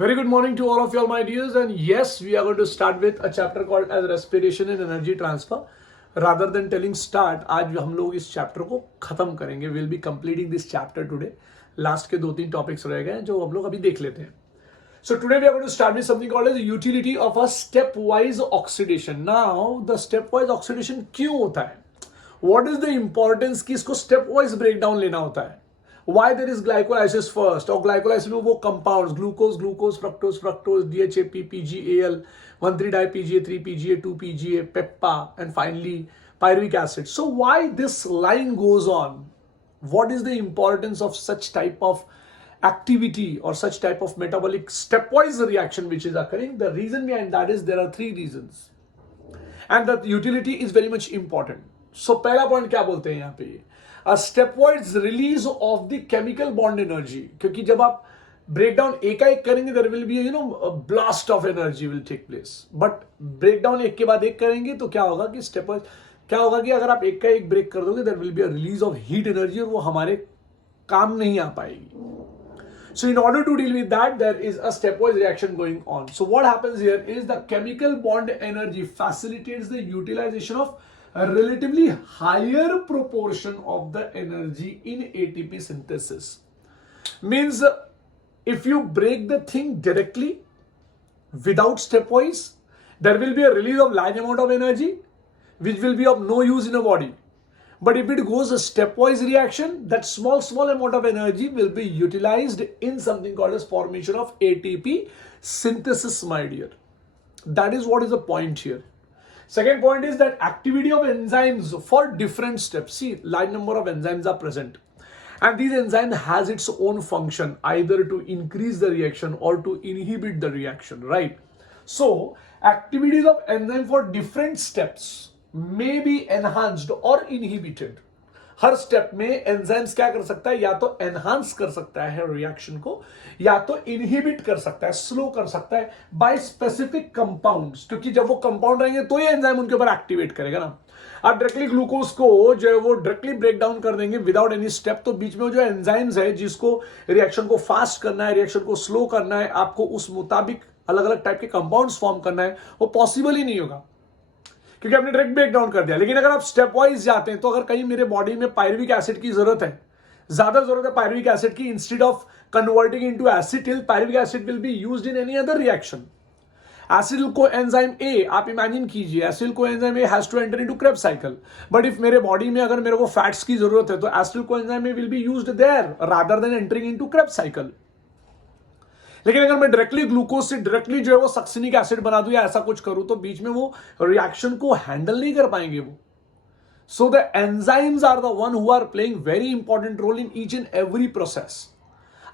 Very good morning to all of you all my dears, and yes, we are going to start with a chapter called as respiration and energy transfer. Rather than telling start, आज हम लोग इस chapter को खत्म करेंगे. We'll be completing this chapter today. Last के 2-3 topics रह गए हैं जो हम लोग अभी देख लेते हैं. So today we are going to start with something called as the utility of a stepwise oxidation. Now the stepwise oxidation क्यों होता है? What is the importance कि इसको stepwise breakdown लेना होता है? Why there is glycolysis first? और glycolysis में वो compounds glucose, fructose, DHA, PGAL, 1,3-dipga, 3-PGA, 2-PGA, PEPA, and finally pyruvic acid. So why this line goes on? What is the importance of such type of activity or such type of metabolic stepwise reaction which is occurring? The reason behind that is there are 3 reasons, and the utility is very much important. So पहला point क्या बोलते हैं यहाँ पे, a stepwise release of the chemical bond energy. क्योंकि जब आप breakdown एकाएक करेंगे there will be a blast of energy will take place. But breakdown एक के बाद एक करेंगे तो क्या होगा कि stepwise क्या होगा कि अगर आप एक का एक ब्रेक कर दोगे there will be a release of heat energy और वो हमारे काम नहीं आ पाएगी. So in order to deal with that, there is a stepwise reaction going on. So what happens here is the chemical bond energy facilitates the utilization of a relatively higher proportion of the energy in ATP synthesis. Means if you break the thing directly without stepwise, there will be a release of large amount of energy which will be of no use in a body. But if it goes a stepwise reaction, that small amount of energy will be utilized in something called as formation of ATP synthesis, my dear. That is what is the point here. Second point is that activity of enzymes for different steps. See, large number of enzymes are present. And these enzymes has its own function, either to increase the reaction or to inhibit the reaction, right? So, activities of enzyme for different steps may be enhanced or inhibited. Her step में enzymes क्या कर सकता है, या तो enhance कर सकता है रिएक्शन को, या तो इनहिबिट कर सकता है, स्लो कर सकता है बाय स्पेसिफिक कंपाउंड्स. क्योंकि जब वो कंपाउंड रहेंगे तो ये एंजाइम उनके ऊपर एक्टिवेट करेगा ना. आप डायरेक्टली ग्लूकोज को जो है वो डायरेक्टली ब्रेक डाउन कर देंगे विदाउट एनी स्टेप, तो बीच में जो एंजाइम्स है जिसको रिएक्शन को फास्ट करना है, रिएक्शन को स्लो करना है, आपको उस मुताबिक अलग अलग टाइप के कंपाउंड्स फॉर्म करना है, वो पॉसिबल ही नहीं होगा क्योंकि आपने डायरेक्ट ब्रेक डाउन कर दिया. लेकिन अगर आप स्टेप वाइज जाते हैं तो अगर कहीं मेरे बॉडी में पायरुविक एसिड की जरूरत है, ज्यादा जरूरत है पायरुविक एसिड की, instead of converting into acetyl, pyruvic acid will be used in any other reaction. Acetyl coenzyme A, आप इमेजिन कीजिए acetyl coenzyme A has to enter into Krebs cycle. But if मेरे body में अगर मेरे को fats की जरूरत है तो acetyl coenzyme A will be used there rather than entering into Krebs cycle. लेकिन अगर मैं डायरेक्टली ग्लूकोज से डायरेक्टली जो है वो सक्सिनिक एसिड बना दूं या ऐसा कुछ करूं तो बीच में वो रिएक्शन को हैंडल नहीं कर पाएंगे वो. So the enzymes are the one who are playing very important role in each and every process.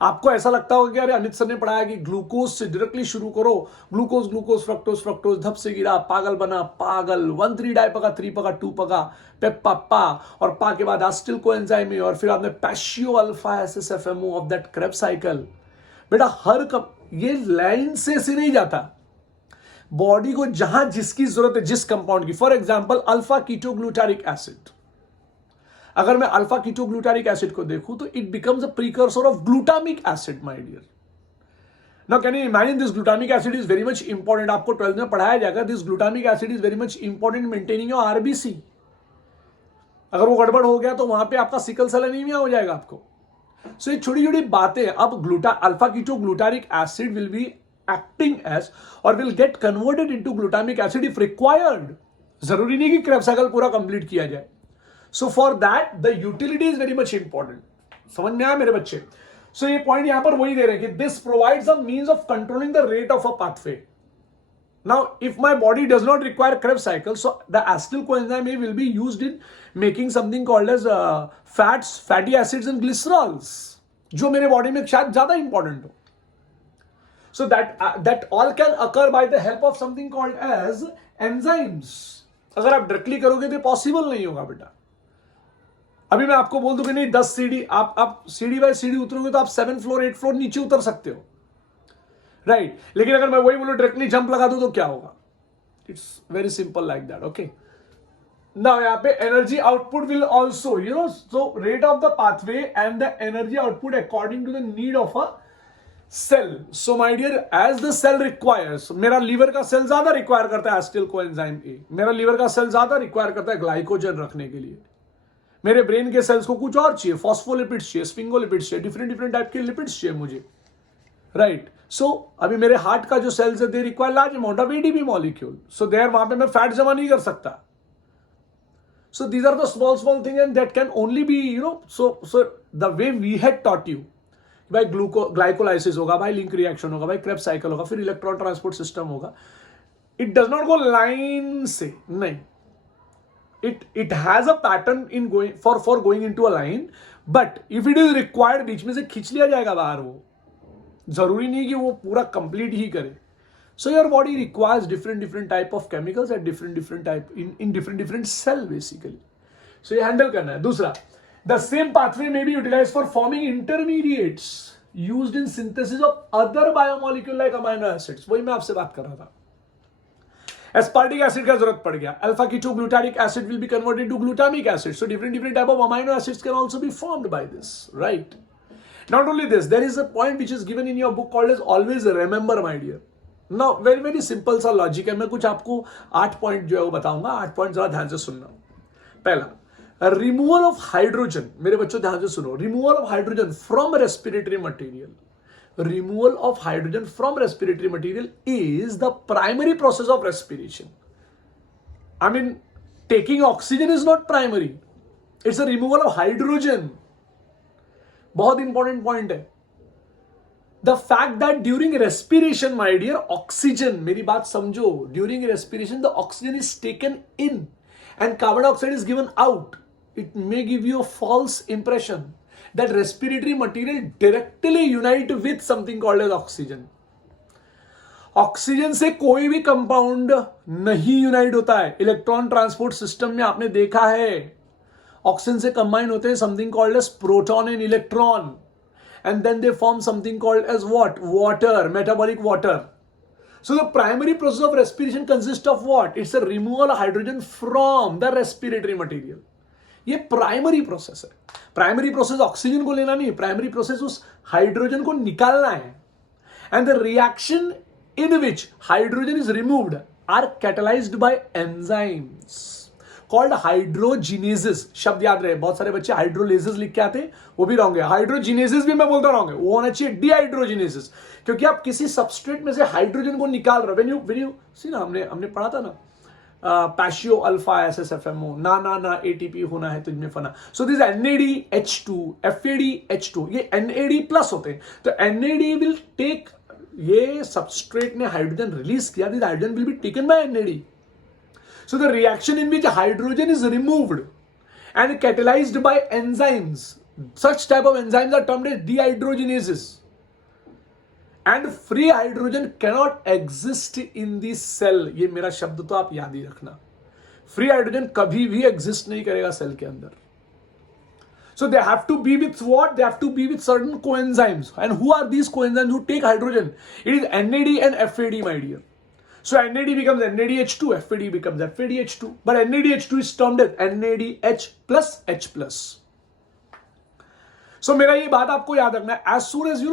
आपको ऐसा लगता होगा कि अरे अमित सर ने पढ़ाया कि ग्लूकोज से डायरेक्टली शुरू करो, ग्लूकोज फ्रक्टोज धप से गिरा, पागल बना, पागल 1,3-डाइपगा, 3-पगा, 2-पगा, पेप्पा पा, और पा के बाद एसिटिल कोएंजाइम ए, और फिर आपने पैशियो अल्फा एसएसएफएमओ ऑफ दैट क्रेब्स साइकिल. बेटा हर ये लाइन से नहीं जाता. बॉडी को जहां जिसकी जरूरत है, जिस कंपाउंड की, for example alpha ketoglutaric acid, अगर मैं अल्फा कीटोग्लूटारिक एसिड को देखूं तो it becomes a precursor of glutamic acid, my dear. Now can you imagine this glutamic acid is very much important. आपको 12th में पढ़ाया जाएगा this glutamic acid is very much important maintaining your RBC. अगर वो गड़बड़ हो गया तो वहां पे आपका सिकल सेल एनीमिया हो जाएगा आपको. सो ये छोटी छोटी बातें. अब alpha ketoglutaric acid will be acting as और will get converted into glutamic acid if required. जरूरी नहीं कि क्रेब्स साइकिल पूरा कंप्लीट किया जाए. So for that the utility is very much important. समझ में आया मेरे बच्चे? सो ये पॉइंट यहां पर वही दे रहे हैं कि this provides a means of controlling the rate of a pathway. Now, if my body does not require Krebs cycle, so the acetyl coenzyme A will be used in making something called as fats, fatty acids and glycerols, जो मेरे body में शायद ज्यादा important हो. So that all can occur by the help of something called as enzymes. अगर आप directly करोगे तो पॉसिबल नहीं होगा बेटा. अभी मैं आपको बोल दूं कि नहीं 10 सीढ़ी, आप सीढ़ी बाय सीढ़ी उतरोगे तो आप 7 फ्लोर 8 फ्लोर नीचे उतर सकते हो, राइट. लेकिन अगर मैं वही बोलूं डायरेक्टली जंप लगा दूं तो क्या होगा? It's very simple like that. Okay, now यहाँ पे energy output will also so rate of the pathway and the energy output according to the need of a cell, so my dear, as the cell requires, मेरा liver का cell ज्यादा require करता है acetyl coenzyme ए, मेरा liver का cell ज्यादा require करता है ग्लाइकोजन रखने के लिए, मेरे ब्रेन के सेल्स को कुछ और चाहिए, फॉस्फोलिपिड्स चाहिए, स्फिंगोलिपिड्स चाहिए, डिफरेंट डिफरेंट टाइप के लिपिड्स चाहिए मुझे, राइट। सो अभी मेरे हार्ट का जो सेल्स है they require large amount of ADP molecule, so there वहां पे मैं फैट जमा नहीं कर सकता। So these are the small things and that can only be, so the way we had taught you, भाई ग्लाइकोलाइसिस होगा, भाई लिंक रिएक्शन होगा, भाई क्रेब्स साइकिल होगा, फिर इलेक्ट्रॉन ट्रांसपोर्ट सिस्टम होगा, it does not go line से, नहीं, it has a pattern in going for going into a line, but if it is required बीच में से खींच लिया जाएगा बाहर, वो जरूरी नहीं कि वो पूरा कंप्लीट ही करे। So your body requires different type of chemicals at different type in different cell basically. So ये handle करना है। दूसरा, the same pathway may be utilized for forming intermediates used in synthesis of other biomolecule like amino acids. वही मैं आपसे बात कर रहा था। एस्पार्टिक एसिड का जरूरत पड़ गया, alpha keto glutaric acid will be converted to glutamic acid. So different type of amino acids can also be formed by this, right? Not only this, there is a point which is given in your book called as always remember, my dear. Now very simple सा logic है, मैं कुछ आपको 8 point जो है वो बताऊंगा, 8 point जरा ध्यान से सुनना। पहला, रिमूवल ऑफ हाइड्रोजन, मेरे बच्चों ध्यान से सुनो, removal of hydrogen from respiratory material, removal of hydrogen from respiratory material is the primary process of respiration. I mean taking oxygen is not primary, it's a removal of hydrogen. बहुत important point है। The fact that during respiration, my dear, oxygen, मेरी बात समझो, during respiration the oxygen is taken in and carbon dioxide is given out. It may give you a false impression that respiratory material directly unite with something called as oxygen. Oxygen से कोई भी compound नहीं unite होता है। Electron transport system में आपने देखा है, ऑक्सीजन से कंबाइन होते हैं something called as proton and electron, and then they form something called as what? Water, metabolic water. So the primary process of respiration consists of what? It's a removal of hydrogen from the respiratory material. ये primary process है। Primary process oxygen को लेना नहीं, primary process उस hydrogen को निकालना है। And the reaction in which hydrogen is removed are catalysed by enzymes called hydrogenases. शब्द याद रहे, बहुत सारे बच्चे हाइड्रोलेसिस लिख के आते, वो भी रॉन्ग है। हाइड्रोजिनेसिस भी मैं बोलता रॉन्ग है, वो होना चाहिए डिहाइड्रोजिनेसिस, क्योंकि आप किसी सबस्ट्रेट में से हाइड्रोजन को निकाल रहे हो। व्हेन यू सी ना, हमने पढ़ा था ना, पैशियो अल्फा SSFMO, ना ATP होना है तो इनमें फना। सो दिस NADH2 FADH2 ये NAD प्लस होते हैं। तो NAD विल टेक, ये सबस्ट्रेट ने हाइड्रोजन रिलीज किया, this hydrogen will be taken by NAD. So the reaction in which hydrogen is removed and catalyzed by enzymes, such type of enzymes are termed as dehydrogenases. And free hydrogen cannot exist in the cell. ये मेरा शब्द तो आप याद ही रखना। Free hydrogen कभी भी exist नहीं करेगा सेल के अंदर। So they have to be with what? They have to be with certain coenzymes. And who are these coenzymes who take hydrogen? It is NAD and FAD, my dear. So NAD becomes NADH2, FAD becomes FADH2, but NADH2 is termed as NADH plus H plus. So मेरा ये बात आपको याद रखना है, as soon as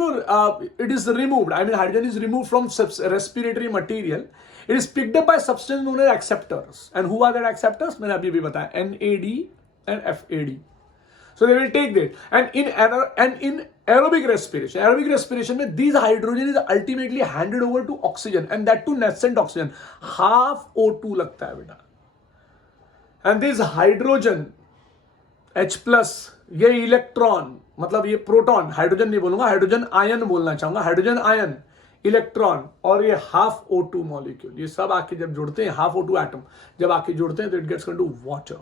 it is removed, I mean hydrogen is removed from respiratory material, it is picked up by substance known as acceptors. And who are that acceptors? मैंने अभी भी बताया, NAD and FAD. So they will take that, and in aerobic respiration में these hydrogen is ultimately handed over to oxygen, and that to nascent oxygen, half O2 लगता है बेटा। And this hydrogen H plus, ये electron, मतलब ये proton, hydrogen नहीं बोलूंगा, hydrogen ion बोलना चाहूंगा, हाइड्रोजन आयन, इलेक्ट्रॉन और ये हाफ O2 मॉलिक्यूल, ये सब आके जब जुड़ते हैं, हाफ O2 एटम जब आके जुड़ते हैं तो it gets into water.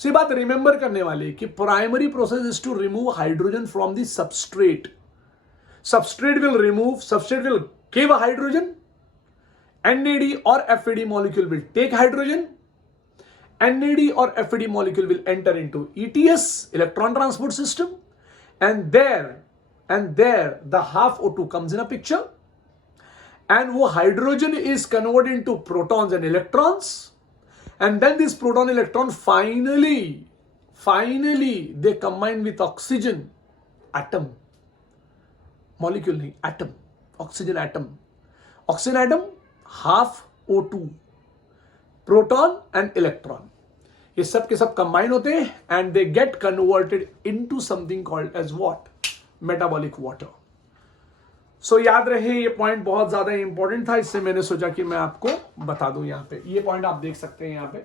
So ये बात रिमेंबर करने वाली कि primary process is to remove hydrogen from the substrate. Substrate will give hydrogen, NAD or FAD molecule will take hydrogen, NAD or FAD molecule will enter into ETS, electron transport system, and there the half O2 comes in a picture, and वो hydrogen is converted into protons and electrons, and then this proton electron finally they combine with oxygen atom. Molecule नहीं, atom, oxygen atom, oxygen atom half O2, proton and electron, ये सब के सब combine होते हैं and they get converted into something called as what, metabolic water. So याद रहे ये पॉइंट बहुत ज्यादा इंपॉर्टेंट था, इससे मैंने सोचा कि मैं आपको बता दूं। यहां पे ये पॉइंट आप देख सकते हैं यहां पे।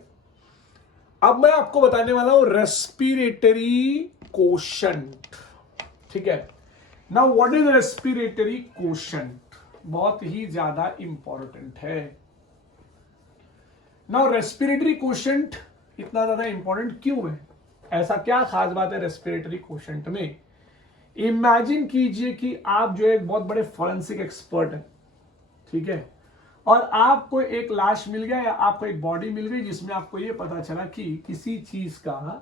अब मैं आपको बताने वाला हूं रेस्पिरेटरी कोशेंट, ठीक है। Now what is respiratory quotient, बहुत ही ज्यादा इंपॉर्टेंट है। नाउ रेस्पिरेटरी कोशेंट इतना ज्यादा इंपॉर्टेंट क्यों है, ऐसा क्या खास बात है रेस्पिरेटरी कोशेंट में। इमेजिन कीजिए कि आप जो एक बहुत बड़े फॉरेंसिक एक्सपर्ट हैं, ठीक है, और आपको एक लाश मिल गया या आपको एक बॉडी मिल गई जिसमें आपको ये पता चला कि किसी चीज का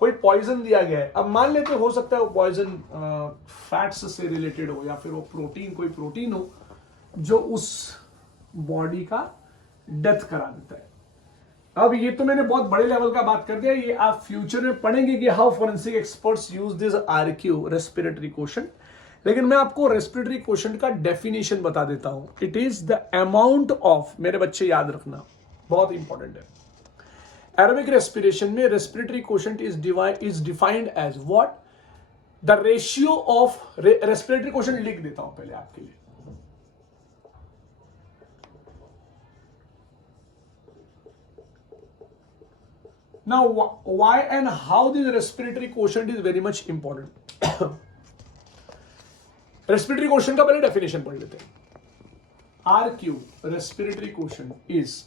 कोई पॉइजन दिया गया है। अब मान लेते हो सकता है वो पॉइजन फैट्स से रिलेटेड हो या फिर वो प्रोटीन, कोई प्रोटीन हो जो उस बॉडी का डेथ करा देता है। अब ये तो मैंने बहुत बड़े लेवल का बात कर दिया, ये आप फ्यूचर में पढ़ेंगे कि how forensic experts use this RQ, respiratory quotient. लेकिन मैं आपको रेस्पिरेटरी कोशेंट का डेफिनेशन बता देता हूं। It is the amount of, मेरे बच्चे याद रखना, बहुत इंपॉर्टेंट है। एरोबिक रेस्पिरेशन में respiratory quotient is defined as what, the ratio of, respiratory quotient लिख देता हूं पहले आपके लिए। Now, why and how this respiratory quotient is very much important. Respiratory question का पहले डेफिनेशन पढ़ लेते हैं। RQ, respiratory question, is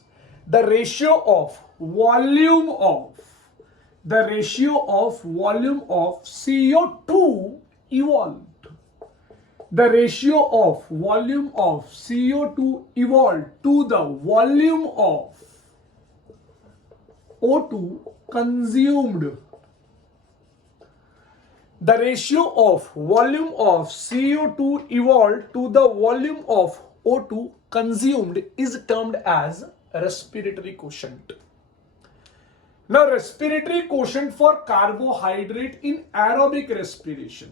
the ratio of volume of CO2 evolved, the ratio of volume of CO2 evolved to the volume of O2 consumed. The ratio of volume of CO2 evolved to the volume of O2 consumed is termed as respiratory quotient. Now, respiratory quotient for carbohydrate in aerobic respiration.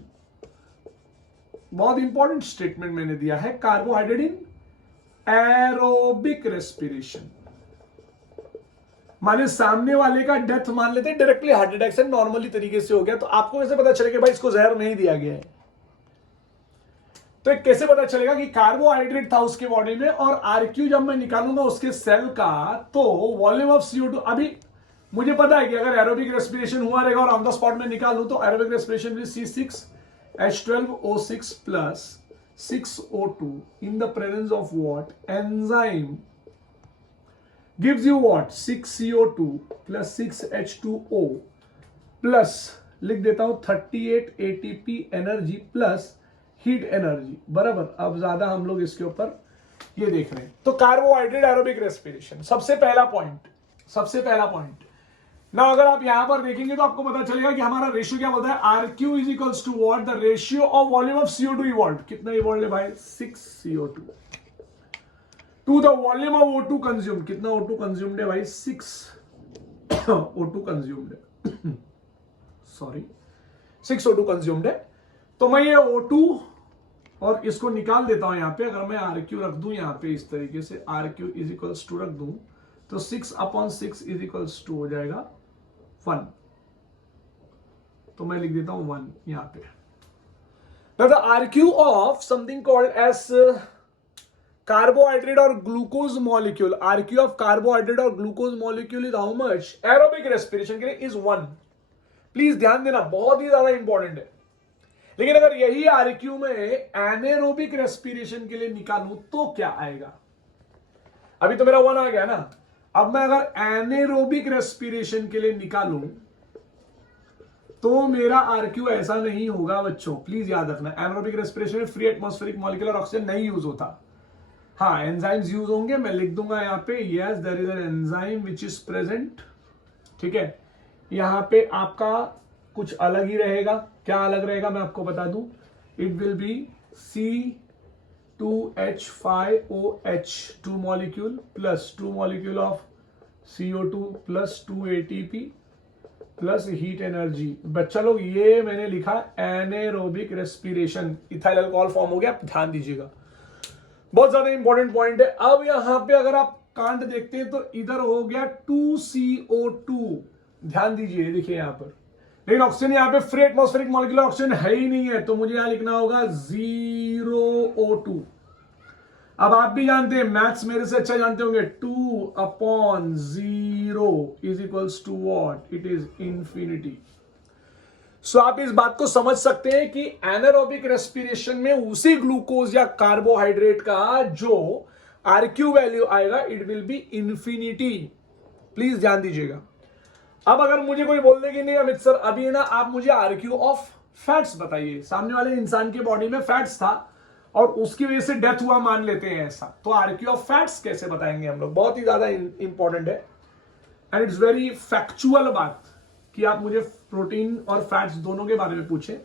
बहुत important statement मैंने दिया है, carbohydrate इन aerobic respiration. माने सामने वाले का death मान लेते हैं डायरेक्टली हार्ट अटैक से नॉर्मली तरीके से हो गया, तो आपको कैसे पता चलेगा भाई इसको जहर नहीं दिया गया है। तो कैसे पता चलेगा कि कार्बोहाइड्रेट था उसके बॉडी में, और RQ जब मैं निकालूंगा उसके सेल का, तो वॉल्यूम ऑफ CO2, अभी मुझे पता है कि अगर एरोबिक रेस्पिरेशन हुआ रहेगा और ऑन द स्पॉट में निकालूं तो एरोबिक रेस्पिरेशन में C6H12O6 plus 6O2 in the presence of what, enzyme gives you what, 6CO2 plus 6H2O plus लिख देता हूं 38 ATP energy plus heat energy बराबर। अब ज्यादा हम लोग इसके ऊपर ये देख रहे हैं। तो कार्बोहाइड्रेट एरोबिक रेस्पिरेशन, सबसे पहला पॉइंट ना, अगर आप यहां पर देखेंगे तो आपको पता चलेगा कि हमारा रेशियो क्या बोलता है, RQ is equals to what, the ratio of volume of CO2 evolve. कितना इवॉल्व है भाई, 6 CO2 to the volume of O2 consumed. कितना O2 कंज्यूम्ड है भाई, 6 O2 कंज्यूम्ड है सॉरी 6 O2 कंज्यूम्ड है। तो मैं ये O2 और इसको निकाल देता हूं यहां पे। अगर मैं RQ रख दूं यहां पे इस तरीके से, RQ इज इक्वल्स टू रख दूं तो 6/6 इज इक्वल्स टू हो जाएगा 1। तो मैं लिख देता हूं 1 यहां पे। Now the RQ of something called as carbohydrate or glucose molecule, RQ of carbohydrate or glucose molecule is how much, aerobic respiration के लिए is 1। प्लीज ध्यान देना, बहुत ही ज्यादा इंपॉर्टेंट है। लेकिन अगर यही RQ में एनारोबिक रेस्पिरेशन के लिए निकालूं तो क्या आएगा, अभी तो मेरा 1 आ गया ना। अब मैं अगर एनारोबिक रेस्पिरेशन के लिए निकालूं तो मेरा RQ ऐसा नहीं होगा बच्चों, प्लीज याद रखना। एनारोबिक रेस्पिरेशन में फ्री एटमॉस्फेरिक मॉलिक्यूलर ऑक्सीजन नहीं यूज होता। हाँ, एंजाइम्स यूज होंगे, मैं लिख दूंगा यहाँ पे, yes there is an enzyme which is present. ठीक है, यहां पे आपका कुछ अलग ही रहेगा। क्या अलग रहेगा मैं आपको बता दूं, it will B C2H5OH 2 molecule plus 2 molecule of CO2 plus 2 ATP plus heat energy. बच्चा लोग ये मैंने लिखा anaerobic respiration, ethyl alcohol form हो गया, ध्यान दीजिएगा, बहुत ज्यादा इंपॉर्टेंट पॉइंट है। अब यहां पे अगर आप कांड देखते हैं तो इधर हो गया 2CO2, ध्यान दीजिए, देखिए यहां पर, लेकिन ऑक्सीजन यहां पे फ्री एटमॉस्फेरिक मॉलिक्यूलर ऑक्सीजन है ही नहीं है, तो मुझे यहां लिखना होगा 0O2। अब आप भी जानते हैं, मैथ्स मेरे से अच्छा जानते होंगे, 2/0 is equals to what, it is infinity. So आप इस बात को समझ सकते हैं कि एनारोबिक रेस्पिरेशन में उसी ग्लूकोज या कार्बोहाइड्रेट का जो आरक्यू वैल्यू आएगा it will be infinity. Please ध्यान दीजिएगा। अब अगर मुझे कोई बोल दे कि नहीं अमित सर अभी ना आप मुझे आरक्यू ऑफ फैट्स बताइए, सामने वाले इंसान के बॉडी में फैट्स था और उसकी वजह से डेथ हुआ मान लेते हैं ऐसा, तो आरक्यू ऑफ फैट्स कैसे बताएंगे हम लोग, बहुत ही ज्यादा इंपॉर्टेंट है एंड इट्स वेरी फैक्चुअल बात कि आप मुझे प्रोटीन और फैट्स दोनों के बारे में पूछे।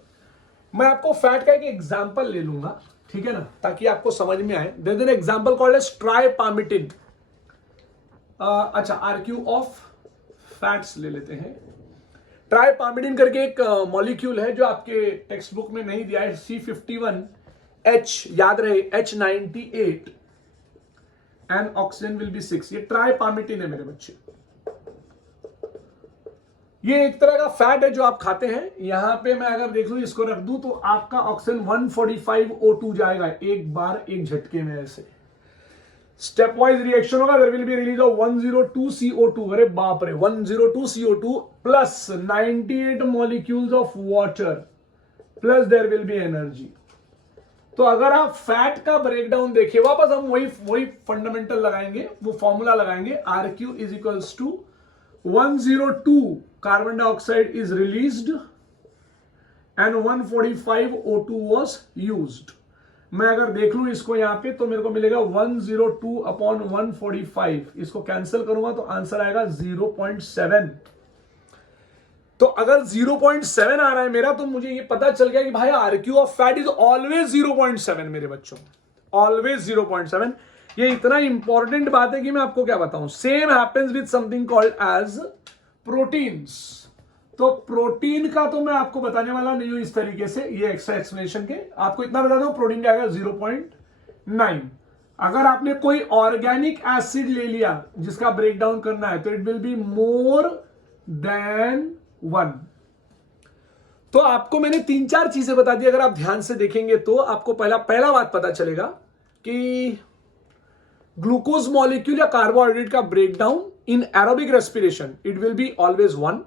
मैं आपको फैट का एक एग्जांपल ले लूंगा, ठीक है ना, ताकि आपको समझ में आए। There is an example called as tripalmitin. अच्छा, आरक्यू ऑफ फैट्स ले लेते हैं। ट्राइपामिटिन करके एक मॉलिक्यूल है जो आपके टेक्स्ट बुक में नहीं दिया है, C51H, याद रहे H98 and oxygen will be 6। ये ट्राइपामिटिन है मेरे बच्चे, ये एक तरह का फैट है जो आप खाते हैं। यहां पे मैं अगर देख लूं, इसको रख दूं तो आपका ऑक्सीजन 145O2 जाएगा एक बार, एक झटके में ऐसे। स्टेप वाइज रिएक्शन होगा, there will be release of 102CO2, अरे बाप रे, 102CO2 plus 98 molecules of water plus there will be energy. तो अगर आप फैट का ब्रेकडाउन देखिए, वापस हम वही फंडामेंटल लगाएंगे, वो फॉर्मूला लगाएंगे, RQ is equals to 102 carbon dioxide is released and 145 O2 was used। मैं अगर देख लूं इसको यहां पे तो मेरे को मिलेगा 102/145, इसको कैंसिल करूंगा तो आंसर आएगा 0.7। तो अगर 0.7 आ रहा है मेरा, तो मुझे ये पता चल गया कि भाई RQ of fat is always 0.7 मेरे बच्चों, ऑलवेज 0.7। ये इतना इंपॉर्टेंट बात है कि मैं आपको क्या बताऊं। Same happens with something called as proteins. तो प्रोटीन का तो मैं आपको बताने वाला नहीं हूं इस तरीके से, ये एक्स्ट्रा एक्सप्लेनेशन के, आपको इतना बता दो प्रोटीन का आएगा 0.9। अगर आपने कोई ऑर्गेनिक एसिड ले लिया जिसका ब्रेकडाउन करना है तो it will be more than 1। तो आपको मैंने 3-4 चीजें बता दी, अगर आप ध्यान से देखेंगे तो आपको पहला बात पता चलेगा कि ग्लूकोज मॉलिक्यूल या कार्बोहाइड्रेट का breakdown in aerobic respiration it will be always 1,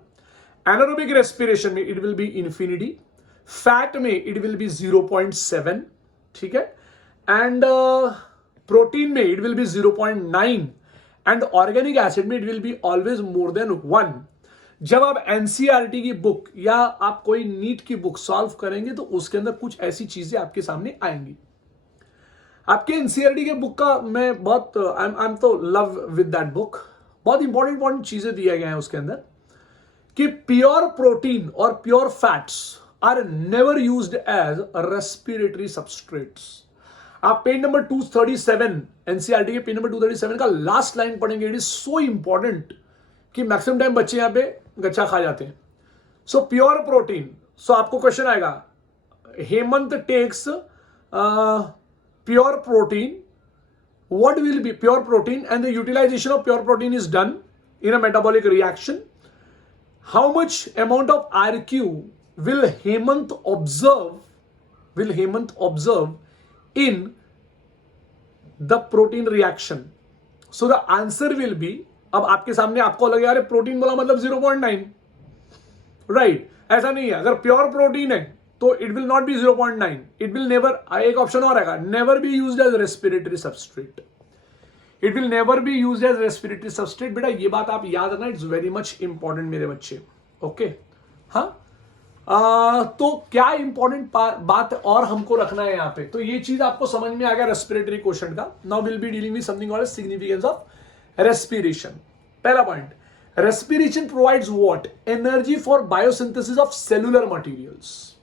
anaerobic respiration में it will be infinity, fat में इट विल बी 0.7, ठीक है, एंड प्रोटीन में it will be 0.9 and organic acid में it will be always more than 1। जब आप NCERT की book या आप कोई नीट की बुक सॉल्व करेंगे तो उसके अंदर कुछ ऐसी चीजें आपके सामने आएंगी। आपके एनसीईआरटी के बुक का मैं बहुत आई एम तो लव विद दैट बुक, बहुत इंपॉर्टेंट चीजें दिया गया है उसके अंदर कि प्योर प्रोटीन और pure fats are never used as respiratory substrates. आप पेज नंबर 237 एनसीईआरटी के पेज नंबर 237 का लास्ट लाइन पढ़ेंगे, इट इज सो इंपॉर्टेंट कि मैक्सिमम टाइम बच्चे यहां पे गच्चा खा जाते हैं। सो प्योर प्रोटीन, सो आपको क्वेश्चन आएगा, Hemant takes pure protein, what will be pure protein and the utilization of pure protein is done in a metabolic reaction. How much amount of RQ will Hemant observe in the protein reaction? So the answer will be, अब आपके सामने आपको लगे यार protein बोला मतलब 0.9, right, ऐसा नहीं है। अगर प्योर प्रोटीन है तो it will not be 0.9, it will never, एक ऑप्शन और आएगा, never be used as respiratory substrate, it will never be used as respiratory substrate. बेटा ये बात आप याद रखना, इट्स वेरी मच इंपॉर्टेंट मेरे बच्चे, ओके। हाँ, तो क्या इंपॉर्टेंट बात और हमको रखना है यहाँ पे, तो ये चीज आपको समझ में आ गया रेस्पिरेटरी क्वेश्चन का। Now will be dealing with something called significance of respiration. पहला point, respiration provides what? Energy for biosynthesis of cellular materials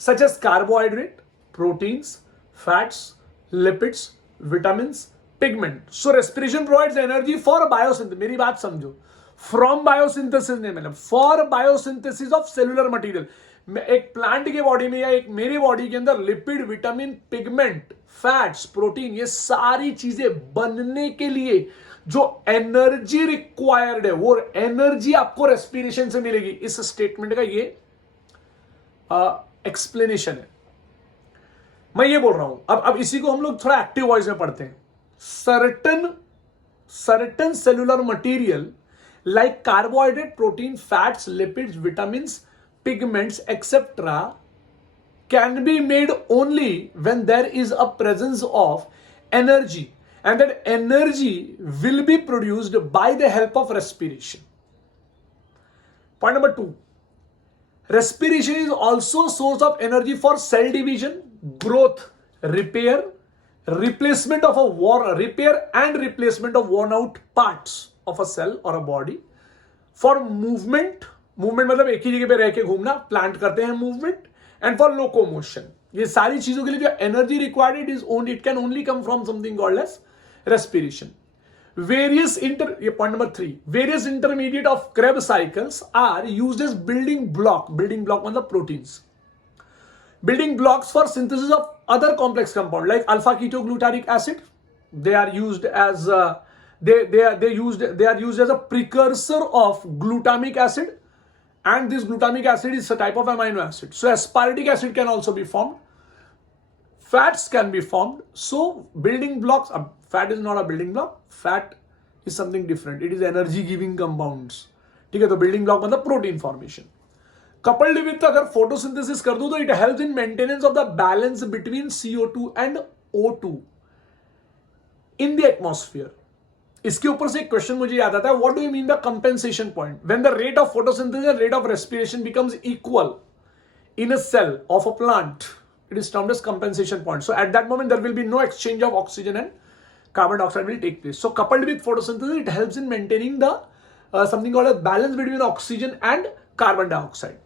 such as carbohydrate, proteins, fats, lipids, vitamins, pigment. So respiration provides energy for biosynthesis. मेरी बात समझो, from biosynthesis नहीं, मतलब for biosynthesis of cellular material. एक plant के body में या एक मेरे बॉडी के अंदर lipid, vitamin, pigment, fats, protein, ये सारी चीजें बनने के लिए जो एनर्जी रिक्वायर्ड है वो एनर्जी आपको रेस्पिरेशन से मिलेगी। इस स्टेटमेंट का ये एक्सप्लेनेशन है। मैं ये बोल रहा हूं, अब इसी को हम लोग थोड़ा एक्टिव वॉइस में पढ़ते हैं। Certain cellular material like carbohydrate, protein, fats, lipids, vitamins, pigments, etc. can be made only when there is a presence of energy, and that energy will be produced by the help of respiration. Point number 2, respiration is also a source of energy for cell division, growth, repair and replacement of worn out parts of a cell or a body, for movement मतलब एक ही जगह पे रह के घूमना, plant करते हैं movement, and for locomotion. ये सारी चीजों के लिए जो energy required it can only come from something called as respiration. ये point number 3, various intermediate of Krebs cycles are used as building block मतलब proteins, building blocks for synthesis of other complex compound like alpha ketoglutarate acid. They are used as they are used as a precursor of glutamic acid, and this glutamic acid is a type of amino acid. So aspartic acid can also be formed, fats can be formed. So building blocks, fat is not a building block, fat is something different, it is energy giving compounds. ठीक है, तो building block मतलब protein formation. Coupled with, अगर photosynthesis कर दूं तो it helps in maintenance of the balance between CO2 and O2 in the atmosphere. इसके ऊपर से एक क्वेश्चन मुझे याद आता है, what do you mean the compensation point? When the rate of photosynthesis and rate of respiration becomes equal in a cell of a plant, it is termed as compensation point. So at that moment there will be no exchange of oxygen and carbon dioxide will take place. So coupled with photosynthesis, it helps in maintaining the something called a balance between oxygen and carbon dioxide.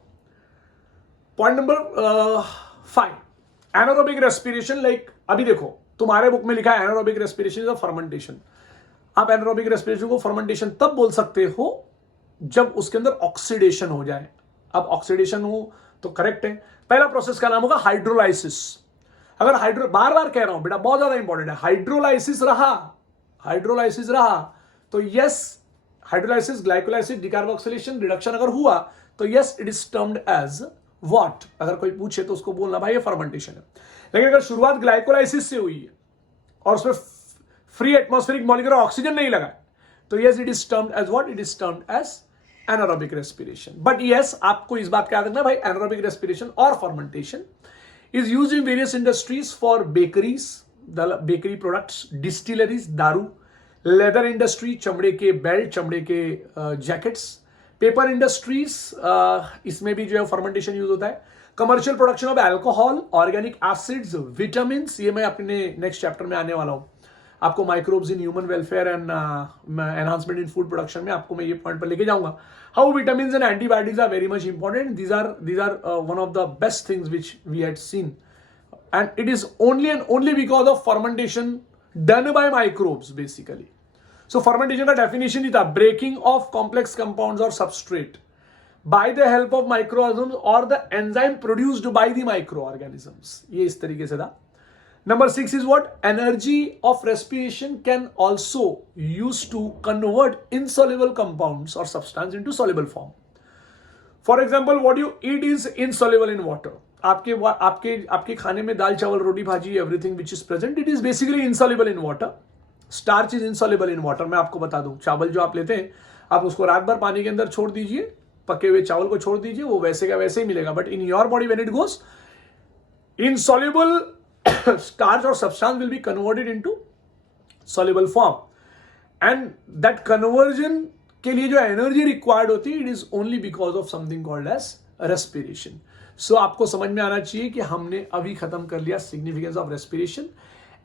Point number 5, anaerobic respiration. Like अभी देखो तुम्हारे book में लिखा है anaerobic respiration is a fermentation. आप anaerobic respiration को fermentation तब बोल सकते हो जब उसके अंदर ऑक्सीडेशन हो जाए। अब ऑक्सीडेशन हो तो करेक्ट है। पहला प्रोसेस का नाम होगा हाइड्रोलाइसिस। अगर बार बार कह रहा हूं बेटा, बहुत ज्यादा इंपॉर्टेंट है, हाइड्रोलाइसिस रहा तो yes, hydrolysis, glycolysis, decarboxylation, reduction अगर हुआ तो yes, it is termed as what. अगर कोई पूछे तो उसको बोलना भाई ये फर्मेंटेशन है। लेकिन अगर शुरुआत ग्लाइकोलाइसिस से हुई है और उसमें फ्री एटमॉस्फेरिक मॉलिक्यूलर ऑक्सीजन नहीं लगा तो yes, it is termed as what, it is termed as anaerobic respiration. But yes, आपको इस बात का याद रखना भाई, anaerobic respiration और fermentation is used in various industries for bakeries, the bakery products, distilleries, दारू, leather industry, चमड़े के बेल्ट, चमड़े के जैकेट्स, पेपर इंडस्ट्रीज, इसमें भी जो है फर्मेंटेशन यूज होता है, commercial production of alcohol, organic acids, vitamin, ये मैं अपने नेक्स्ट चैप्टर में आने वाला हूं। आपको microbes in human welfare and enhancement in food production में आपको मैं ये पॉइंट पर लेके जाऊंगा। How vitamins and antibiotics are very much important, these are one of the best things which we had seen, and it is only and only because of fermentation done by microbes basically. So fermentation का definition ही था breaking of complex compounds और substrate by the help of micro organisms और the enzyme produced by the micro organisms. ये इस तरीके से था। Number 6 is what? Energy of respiration can also used to convert insoluble compounds or substance into soluble form. For example, what you eat is insoluble in water. आपके खाने में दाल चावल रोटी भाजी everything which is present, it is basically insoluble in water. Starch is insoluble in water. मैं आपको बता दूं, चावल जो आप लेते हैं आप उसको रात भर पानी के अंदर छोड़ दीजिए, पके हुए चावल को छोड़ दीजिए, वो वैसे का वैसे ही मिलेगा, but in your body when it goes insoluble starch or substance will be converted into soluble form, and that conversion के लिए जो एनर्जी रिक्वायर्ड होती है it is only because of something called as respiration. So आपको समझ में आना चाहिए कि हमने अभी खत्म कर लिया significance of respiration,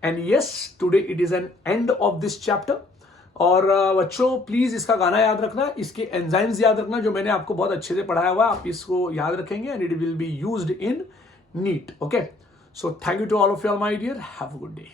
and yes, today it is an end of this chapter. और बच्चों प्लीज इसका गाना याद रखना, इसके एंजाइम्स याद रखना जो मैंने आपको बहुत अच्छे से पढ़ाया हुआ, आप इसको याद रखेंगे and it will be used in NEET. Okay. So thank you to all of you all, my dear. Have a good day.